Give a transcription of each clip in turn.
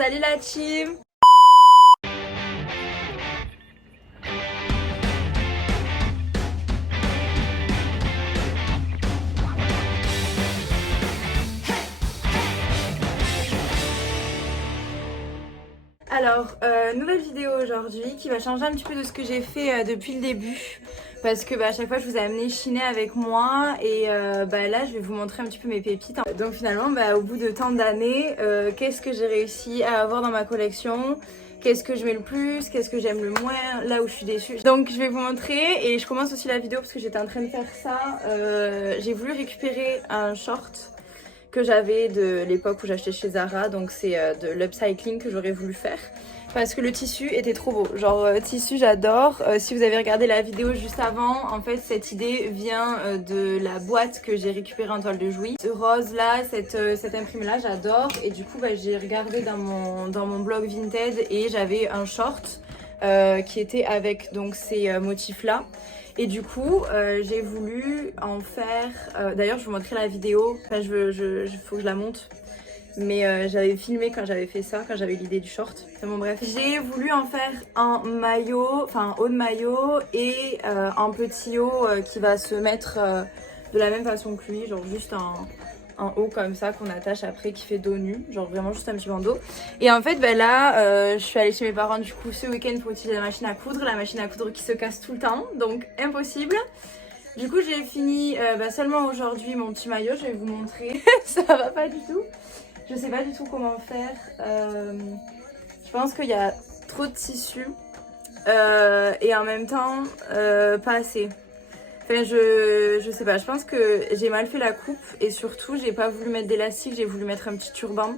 Salut la team! Alors, nouvelle vidéo aujourd'hui qui va changer un petit peu de ce que j'ai fait depuis le début. Parce que à chaque fois je vous ai amené chiner avec moi et là je vais vous montrer un petit peu mes pépites. Donc finalement au bout de tant d'années, qu'est-ce que j'ai réussi à avoir dans ma collection? Qu'est-ce que je mets le plus? Qu'est-ce que j'aime le moins? Là où je suis déçue. Donc je vais vous montrer et je commence aussi la vidéo parce que j'étais en train de faire ça. J'ai voulu récupérer un short que j'avais de l'époque où j'achetais chez Zara, donc c'est de l'upcycling que j'aurais voulu faire parce que le tissu était trop beau, genre tissu j'adore. Si vous avez regardé la vidéo juste avant, en fait cette idée vient de la boîte que j'ai récupérée en toile de Jouy. Ce rose là, cette imprime là j'adore et du coup j'ai regardé dans mon blog Vinted et j'avais un short qui était avec donc ces motifs là. Et du coup, j'ai voulu en faire... D'ailleurs, je vous montrerai la vidéo. Enfin, faut que je la monte. Mais j'avais filmé quand j'avais fait ça, quand j'avais l'idée du short. C'est bon, bref. J'ai voulu en faire un maillot, enfin un haut de maillot et un petit haut qui va se mettre de la même façon que lui, genre juste un haut comme ça qu'on attache après qui fait dos nu, genre vraiment juste un petit bandeau. Et en fait là je suis allée chez mes parents du coup ce week-end pour utiliser la machine à coudre qui se casse tout le temps, donc impossible. Du coup j'ai fini seulement aujourd'hui mon petit maillot, je vais vous montrer. Ça va pas du tout, je sais pas du tout comment faire. Je pense qu'il y a trop de tissu et en même temps pas assez. Enfin, je sais pas, je pense que j'ai mal fait la coupe et surtout j'ai pas voulu mettre d'élastique, j'ai voulu mettre un petit turban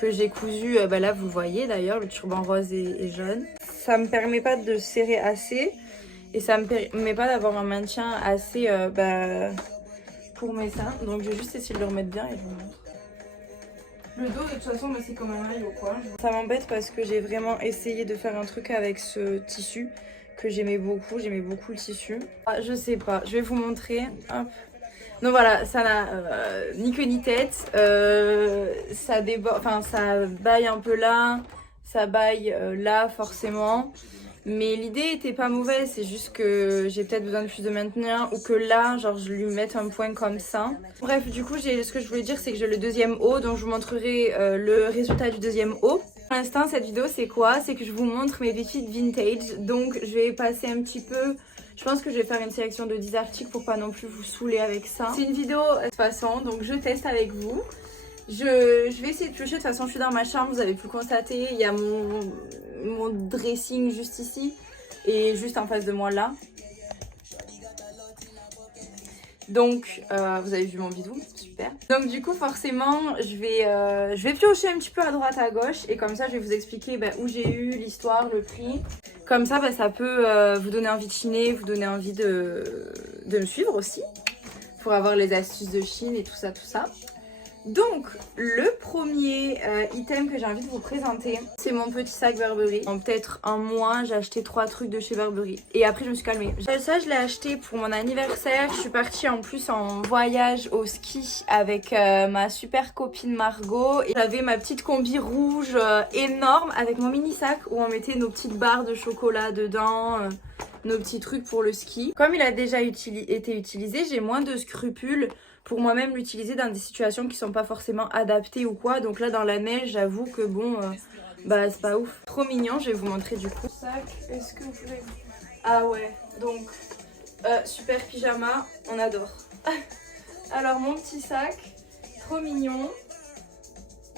que j'ai cousu, là vous le voyez d'ailleurs, le turban rose et jaune. Ça me permet pas de serrer assez et ça me permet pas d'avoir un maintien assez pour mes seins, donc je vais juste essayer de le remettre bien et je vous montre. Le dos de toute façon c'est comme un maillot quoi. Ça m'embête parce que j'ai vraiment essayé de faire un truc avec ce tissu que j'aimais beaucoup le tissu. Je sais pas, je vais vous montrer. Hop. Donc voilà, ça n'a ni queue ni tête. Ça déborde, enfin ça baille un peu là, ça baille là forcément. Mais l'idée était pas mauvaise, c'est juste que j'ai peut-être besoin de plus de maintien ou que là, genre je lui mette un point comme ça. Bref, du coup, ce que je voulais dire, c'est que j'ai le deuxième haut, donc je vous montrerai le résultat du deuxième haut. Pour l'instant, cette vidéo, c'est quoi? C'est que je vous montre mes pépites vintage, donc je vais passer un petit peu... Je pense que je vais faire une sélection de 10 articles pour pas non plus vous saouler avec ça. C'est une vidéo de toute façon, donc je teste avec vous. Je vais essayer de piocher, de toute façon je suis dans ma chambre, vous avez pu le constater, il y a mon dressing juste ici et juste en face de moi là. Donc vous avez vu mon bidou, super. Donc du coup forcément je vais piocher un petit peu à droite à gauche et comme ça je vais vous expliquer où j'ai eu l'histoire, le prix. Comme ça ça peut vous donner envie de chiner, vous donner envie de me suivre aussi pour avoir les astuces de Chine et tout ça tout ça. Donc, le premier item que j'ai envie de vous présenter, c'est mon petit sac Burberry. En peut-être un mois, j'ai acheté 3 trucs de chez Burberry. Et après, je me suis calmée. Ça, je l'ai acheté pour mon anniversaire. Je suis partie en plus en voyage au ski avec ma super copine Margot. Et j'avais ma petite combi rouge énorme avec mon mini sac où on mettait nos petites barres de chocolat dedans. Nos petits trucs pour le ski. Comme il a déjà été utilisé, j'ai moins de scrupules pour moi-même l'utiliser dans des situations qui sont pas forcément adaptées ou quoi. Donc là dans la neige, j'avoue que bon, c'est pas ouf. Trop mignon, je vais vous montrer du coup. Sac, est-ce que vous pouvez... Ah ouais, donc super pyjama, on adore. Alors mon petit sac, trop mignon.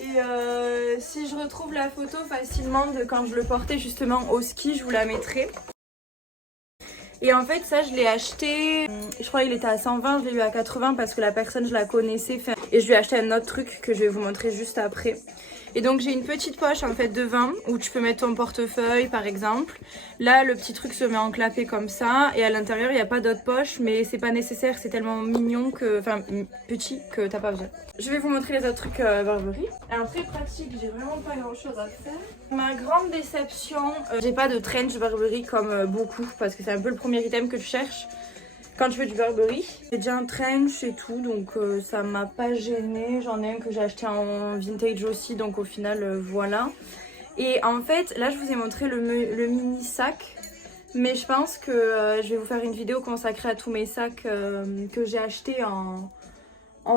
Et si je retrouve la photo facilement de quand je le portais justement au ski, je vous la mettrai. Et en fait ça je l'ai acheté, je crois qu'il était à 120, je l'ai eu à 80 parce que la personne je la connaissais. Et je lui ai acheté un autre truc que je vais vous montrer juste après. Et donc j'ai une petite poche en fait de vin où tu peux mettre ton portefeuille par exemple. Là le petit truc se met en clapet comme ça et à l'intérieur il n'y a pas d'autre poche mais c'est pas nécessaire, c'est tellement mignon que, enfin petit que t'as pas besoin. Je vais vous montrer les autres trucs Burberry. Alors très pratique, j'ai vraiment pas grand chose à faire. Ma grande déception, j'ai pas de trench Burberry comme beaucoup parce que c'est un peu le premier item que je cherche. quand tu fais du Burberry. J'ai déjà un trench et tout, donc ça m'a pas gêné. J'en ai un que j'ai acheté en vintage aussi, donc au final voilà. Et en fait là je vous ai montré le mini sac, mais je pense que je vais vous faire une vidéo consacrée à tous mes sacs que j'ai achetés en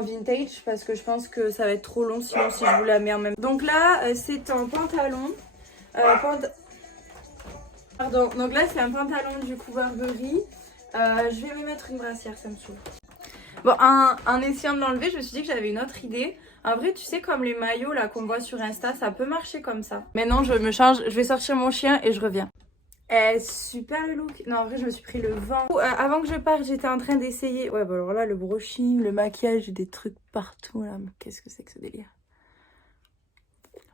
vintage, parce que je pense que ça va être trop long sinon si je vous la mets en même temps. Donc là c'est un pantalon. Pardon, donc là c'est un pantalon du coup Burberry. Je vais me mettre une brassière, ça me saoule. Bon, en essayant de l'enlever, je me suis dit que j'avais une autre idée. En vrai, tu sais, comme les maillots là qu'on voit sur Insta, ça peut marcher comme ça. Maintenant, je me change, je vais sortir mon chien et je reviens. Super le look. Non, en vrai, je me suis pris le vent. Avant que je parte, j'étais en train d'essayer. Ouais, bah alors là, le brushing, le maquillage, j'ai des trucs partout là. Qu'est-ce que c'est que ce délire?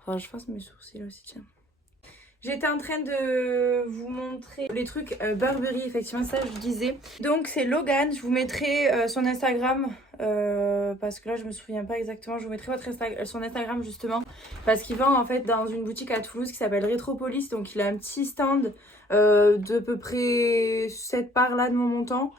Enfin, je fasse mes sourcils aussi, tiens. J'étais en train de vous montrer les trucs Burberry, effectivement, ça je disais. Donc c'est Logan, je vous mettrai son Instagram, parce que là je me souviens pas exactement. Je vous mettrai son Instagram justement, parce qu'il vend en fait dans une boutique à Toulouse qui s'appelle Retropolis. Donc il a un petit stand de peu près cette part là de mon montant.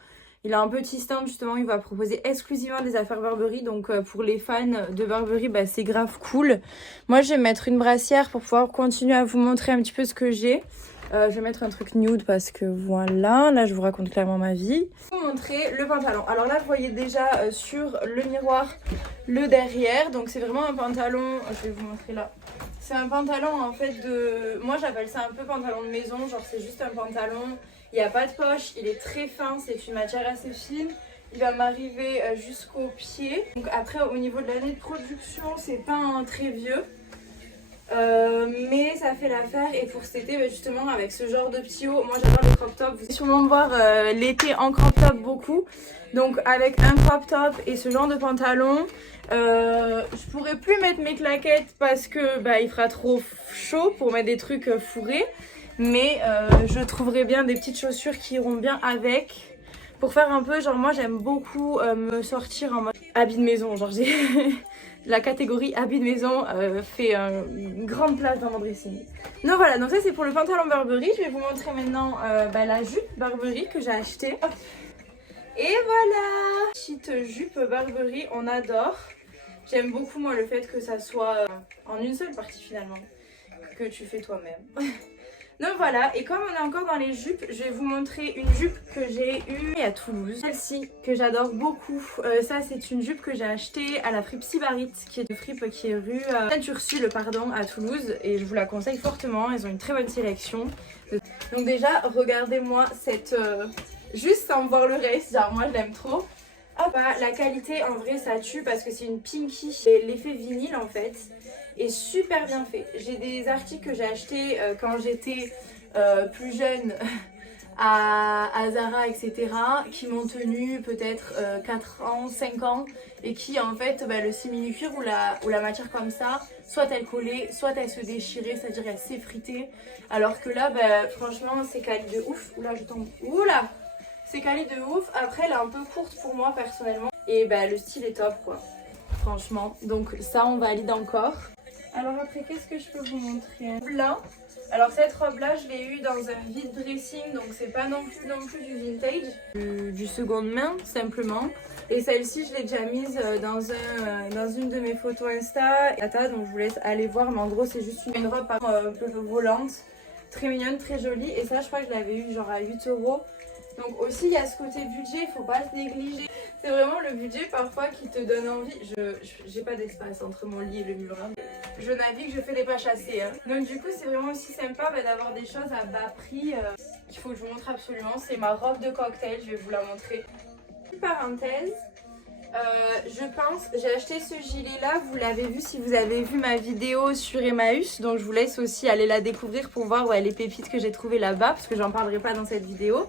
Il a un petit stand justement, il va proposer exclusivement des affaires Burberry. Donc pour les fans de Burberry, bah, c'est grave cool. Moi je vais mettre une brassière pour pouvoir continuer à vous montrer un petit peu ce que j'ai. Je vais mettre un truc nude parce que voilà, là je vous raconte clairement ma vie. Je vais vous montrer le pantalon. Alors là vous voyez déjà sur le miroir le derrière. Donc c'est vraiment un pantalon, je vais vous montrer là. C'est un pantalon en fait de... Moi j'appelle ça un peu pantalon de maison, genre c'est juste un pantalon... Il n'y a pas de poche, il est très fin, c'est une matière assez fine. Il va m'arriver jusqu'au pied. Donc après au niveau de l'année de production, c'est pas un très vieux. Mais ça fait l'affaire, et pour cet été justement avec ce genre de petit haut, moi j'adore les crop tops. Vous allez sûrement me voir l'été en crop top beaucoup. Donc avec un crop top et ce genre de pantalon, je pourrais plus mettre mes claquettes parce que bah, il fera trop chaud pour mettre des trucs fourrés. Mais je trouverai bien des petites chaussures qui iront bien avec. Pour faire un peu, genre moi j'aime beaucoup me sortir en mode habit de maison. Genre j'ai la catégorie habit de maison fait une grande place dans mon dressing. Donc voilà, donc ça c'est pour le pantalon Burberry. Je vais vous montrer maintenant la jupe Burberry que j'ai achetée. Et voilà, petite jupe Burberry, on adore. J'aime beaucoup moi le fait que ça soit en une seule partie finalement, que tu fais toi-même. Donc voilà, et comme on est encore dans les jupes, je vais vous montrer une jupe que j'ai eue à Toulouse. Celle-ci, que j'adore beaucoup. Ça, c'est une jupe que j'ai achetée à la fripe Sybarite, qui est une fripe qui est rue Sainte-Ursule, pardon, à Toulouse. Et je vous la conseille fortement, ils ont une très bonne sélection. Donc déjà, regardez-moi cette... juste sans voir le reste, genre moi je l'aime trop. Hop, la qualité, en vrai, ça tue parce que c'est une pinky. L'effet vinyle, en fait, est super bien fait. J'ai des articles que j'ai achetés quand j'étais plus jeune à Zara, etc. qui m'ont tenu peut-être 4 ans, 5 ans et qui, en fait, le simili-cuir ou la matière comme ça, soit elle collait, soit elle se déchirait, c'est-à-dire elle s'effritait. Alors que là, franchement, c'est quali de ouf. Oula, je tombe. Oula! C'est quali de ouf. Après, elle est un peu courte pour moi personnellement. Et le style est top quoi. Franchement. Donc ça, on valide encore. Alors après, qu'est-ce que je peux vous montrer? Là. Alors cette robe-là, je l'ai eue dans un vide dressing. Donc c'est pas non plus du vintage. Du seconde main, simplement. Et celle-ci, je l'ai déjà mise dans une de mes photos Insta. Donc je vous laisse aller voir. Mais en gros, c'est juste une robe un peu volante. Très mignonne, très jolie. Et ça, je crois que je l'avais eu genre à 8 €. Donc aussi il y a ce côté budget, il faut pas se négliger. C'est vraiment le budget parfois qui te donne envie. J'ai pas d'espace entre mon lit et le mur. Hein. Je navigue, je fais des pas chassés. Hein. Donc du coup c'est vraiment aussi sympa d'avoir des choses à bas prix qu'il faut que je vous montre absolument. C'est ma robe de cocktail, je vais vous la montrer. Petite parenthèse, je pense, j'ai acheté ce gilet là, vous l'avez vu si vous avez vu ma vidéo sur Emmaüs. Donc je vous laisse aussi aller la découvrir pour voir les pépites que j'ai trouvées là-bas. Parce que j'en parlerai pas dans cette vidéo.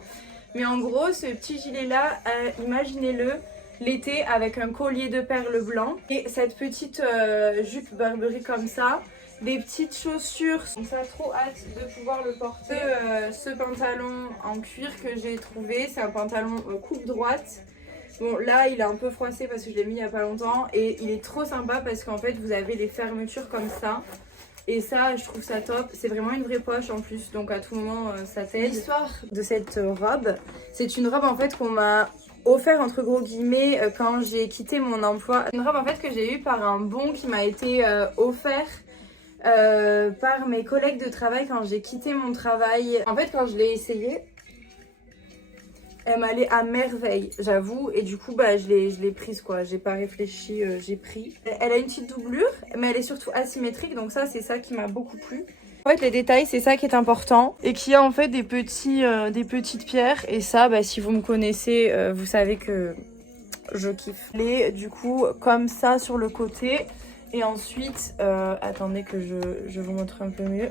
Mais en gros, ce petit gilet-là, imaginez-le l'été avec un collier de perles blanc et cette petite jupe Burberry comme ça, des petites chaussures. Donc ça a trop hâte de pouvoir le porter. Ce pantalon en cuir que j'ai trouvé, c'est un pantalon coupe droite. Bon là, il est un peu froissé parce que je l'ai mis il n'y a pas longtemps et il est trop sympa parce qu'en fait, vous avez les fermetures comme ça. Et ça, je trouve ça top. C'est vraiment une vraie poche en plus, donc à tout moment, ça t'aide. L'histoire de cette robe, c'est une robe en fait qu'on m'a offert entre gros guillemets quand j'ai quitté mon emploi. Une robe en fait que j'ai eue par un bon qui m'a été offert par mes collègues de travail quand j'ai quitté mon travail. En fait quand je l'ai essayée, elle m'allait à merveille, j'avoue, et du coup bah je l'ai prise quoi, j'ai pas réfléchi, j'ai pris. Elle a une petite doublure, mais elle est surtout asymétrique, donc ça c'est ça qui m'a beaucoup plu. En fait les détails c'est ça qui est important, et qu'il y a en fait des petites pierres, et ça bah si vous me connaissez, vous savez que je kiffe. Les du coup comme ça sur le côté, et ensuite, attendez que je vous montre un peu mieux.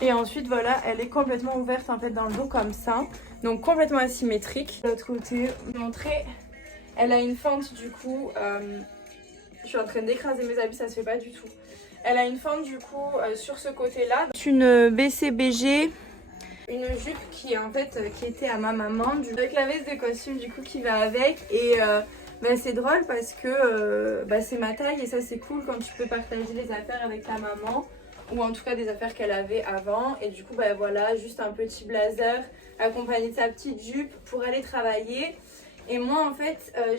Et ensuite voilà, elle est complètement ouverte en fait dans le dos comme ça. Donc complètement asymétrique. De l'autre côté, je vais montrer. Elle a une fente du coup. Je suis en train d'écraser mes habits, ça se fait pas du tout. Elle a une fente du coup sur ce côté-là. C'est une BCBG. Une jupe qui en fait qui était à ma maman. Avec la veste de costume du coup qui va avec. Et bah, c'est drôle parce que bah, c'est ma taille et ça c'est cool quand tu peux partager les affaires avec ta maman. Ou en tout cas des affaires qu'elle avait avant. Et du coup bah voilà, juste un petit blazer accompagné de sa petite jupe pour aller travailler. Et moi en fait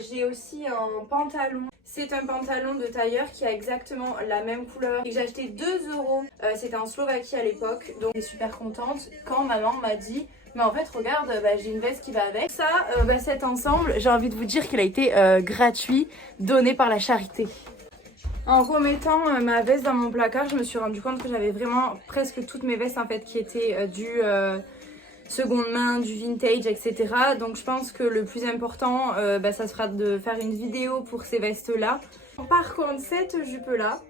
j'ai aussi un pantalon. C'est un pantalon de tailleur qui a exactement la même couleur et que j'ai acheté 2 €. C'était en Slovaquie à l'époque, donc j'étais super contente quand maman m'a dit mais en fait regarde, bah, j'ai une veste qui va avec. Ça, bah, cet ensemble, j'ai envie de vous dire qu'il a été gratuit, donné par la charité. En remettant ma veste dans mon placard, je me suis rendu compte que j'avais vraiment presque toutes mes vestes en fait qui étaient du seconde main, du vintage, etc. Donc je pense que le plus important, bah, ça sera de faire une vidéo pour ces vestes-là. Par contre, cette jupe-là,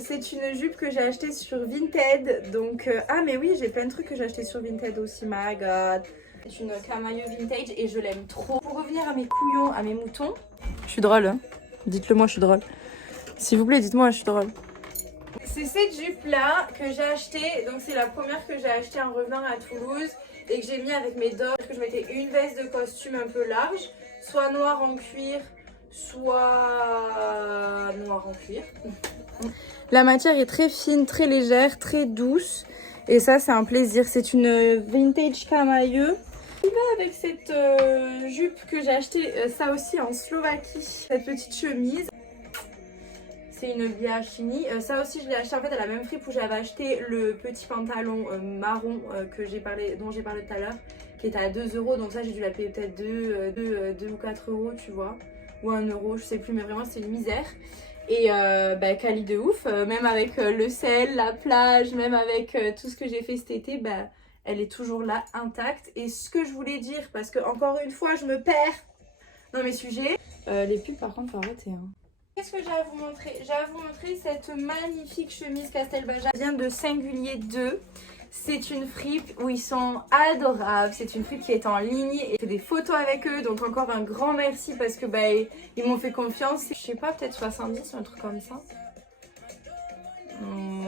c'est une jupe que j'ai achetée sur Vinted. Donc, ah mais oui, j'ai plein de trucs que j'ai acheté sur Vinted aussi, my god. C'est une camailleux vintage et je l'aime trop. Pour revenir à mes couillons, à mes moutons. Je suis drôle, hein. Dites-le moi, je suis drôle. S'il vous plaît, dites-moi, je suis drôle. C'est cette jupe-là que j'ai achetée. Donc c'est la première que j'ai achetée en revenant à Toulouse. Et que j'ai mis avec mes dors, que je mettais une veste de costume un peu large, soit noire en cuir, soit noire en cuir. La matière est très fine, très légère, très douce. Et ça, c'est un plaisir. C'est une vintage camailleux. Qui va avec cette jupe que j'ai achetée, ça aussi en Slovaquie. Cette petite chemise. C'est une Biachini. Ça aussi, je l'ai acheté en fait à la même fripe où j'avais acheté le petit pantalon marron dont j'ai parlé tout à l'heure, qui était à 2 €. Donc ça, j'ai dû la payer peut-être 2 ou 4 €, tu vois. Ou 1 €, je sais plus, mais vraiment, c'est une misère. Et bah, quali de ouf. Même avec le sel, la plage, même avec tout ce que j'ai fait cet été, bah, elle est toujours là, intacte. Et ce que je voulais dire, parce que encore une fois, je me perds dans mes sujets. Les pubs, par contre, faut arrêter, hein. Qu'est-ce que j'ai à vous montrer? J'ai à vous montrer cette magnifique chemise Castelbajac. Elle vient de Singulier 2. C'est une fripe où ils sont adorables. C'est une fripe qui est en ligne et j'ai fait des photos avec eux. Donc encore un grand merci parce que bah, ils m'ont fait confiance. Je sais pas, peut-être 70 ou un truc comme ça.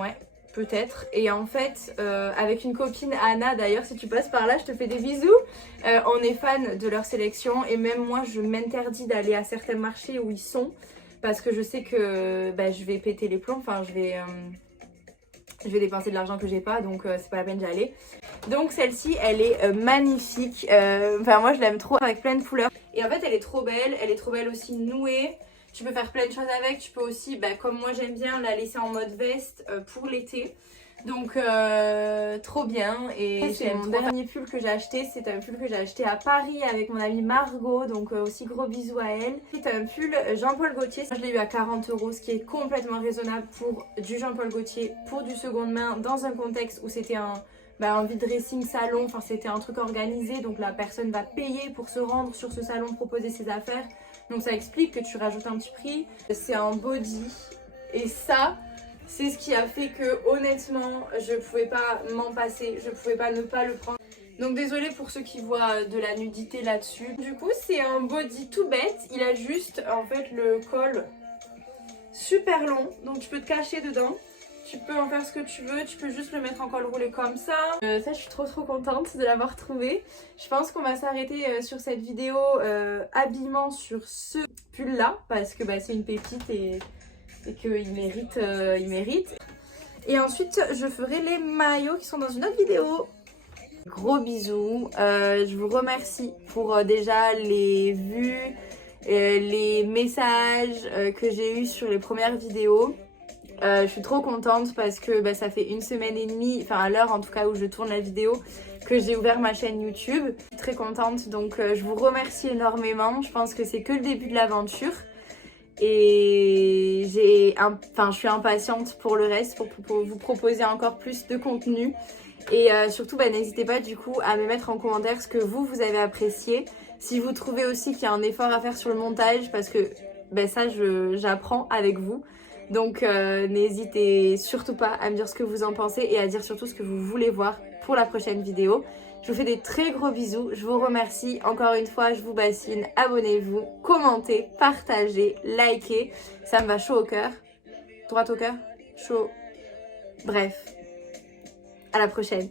Ouais, peut-être. Et en fait, avec une copine, Anna d'ailleurs, si tu passes par là, je te fais des bisous. On est fan de leur sélection et même moi, je m'interdis d'aller à certains marchés où ils sont. Parce que je sais que bah, je vais péter les plombs, enfin je vais dépenser de l'argent que j'ai pas, donc c'est pas la peine d'y aller. Donc celle-ci, elle est magnifique, enfin moi je l'aime trop, avec plein de couleurs. Et en fait elle est trop belle aussi nouée. Tu peux faire plein de choses avec, tu peux aussi, bah, comme moi j'aime bien, la laisser en mode veste pour l'été. Donc trop bien. Et c'est mon dernier pull que j'ai acheté. C'est un pull que j'ai acheté à Paris avec mon amie Margot. Donc aussi gros bisous à elle. C'est un pull Jean-Paul Gaultier. Je l'ai eu à 40 €, ce qui est complètement raisonnable pour du Jean-Paul Gaultier, pour du seconde main, dans un contexte où c'était un vide dressing salon. Enfin c'était un truc organisé. Donc la personne va payer pour se rendre sur ce salon, proposer ses affaires. Donc ça explique que tu rajoutes un petit prix. C'est un body. Et ça... c'est ce qui a fait que honnêtement je pouvais pas m'en passer, je pouvais pas ne pas le prendre. Donc désolée pour ceux qui voient de la nudité là-dessus. Du coup c'est un body tout bête, il a juste en fait le col super long, donc tu peux te cacher dedans. Tu peux en faire ce que tu veux, tu peux juste le mettre en col roulé comme ça. Ça je suis trop contente de l'avoir trouvé. Je pense qu'on va s'arrêter sur cette vidéo habillement sur ce pull là, parce que bah, c'est une pépite et qu'il mérite, il mérite. Et ensuite, je ferai les maillots qui sont dans une autre vidéo. Gros bisous. Je vous remercie pour déjà les vues, les messages que j'ai eus sur les premières vidéos. Je suis trop contente parce que ça fait 1 semaine et demie, enfin à l'heure en tout cas où je tourne la vidéo, que j'ai ouvert ma chaîne YouTube. Je suis très contente, donc je vous remercie énormément. Je pense que c'est que le début de l'aventure. Et je suis impatiente pour le reste, pour vous proposer encore plus de contenu. Et surtout, n'hésitez pas du coup à me mettre en commentaire ce que vous avez apprécié. Si vous trouvez aussi qu'il y a un effort à faire sur le montage, parce que ça, j'apprends avec vous. Donc n'hésitez surtout pas à me dire ce que vous en pensez et à dire surtout ce que vous voulez voir pour la prochaine vidéo. Je vous fais des très gros bisous, je vous remercie encore une fois, je vous bassine, abonnez-vous, commentez, partagez, likez, ça me va chaud au cœur, droit au cœur, chaud, bref, à la prochaine.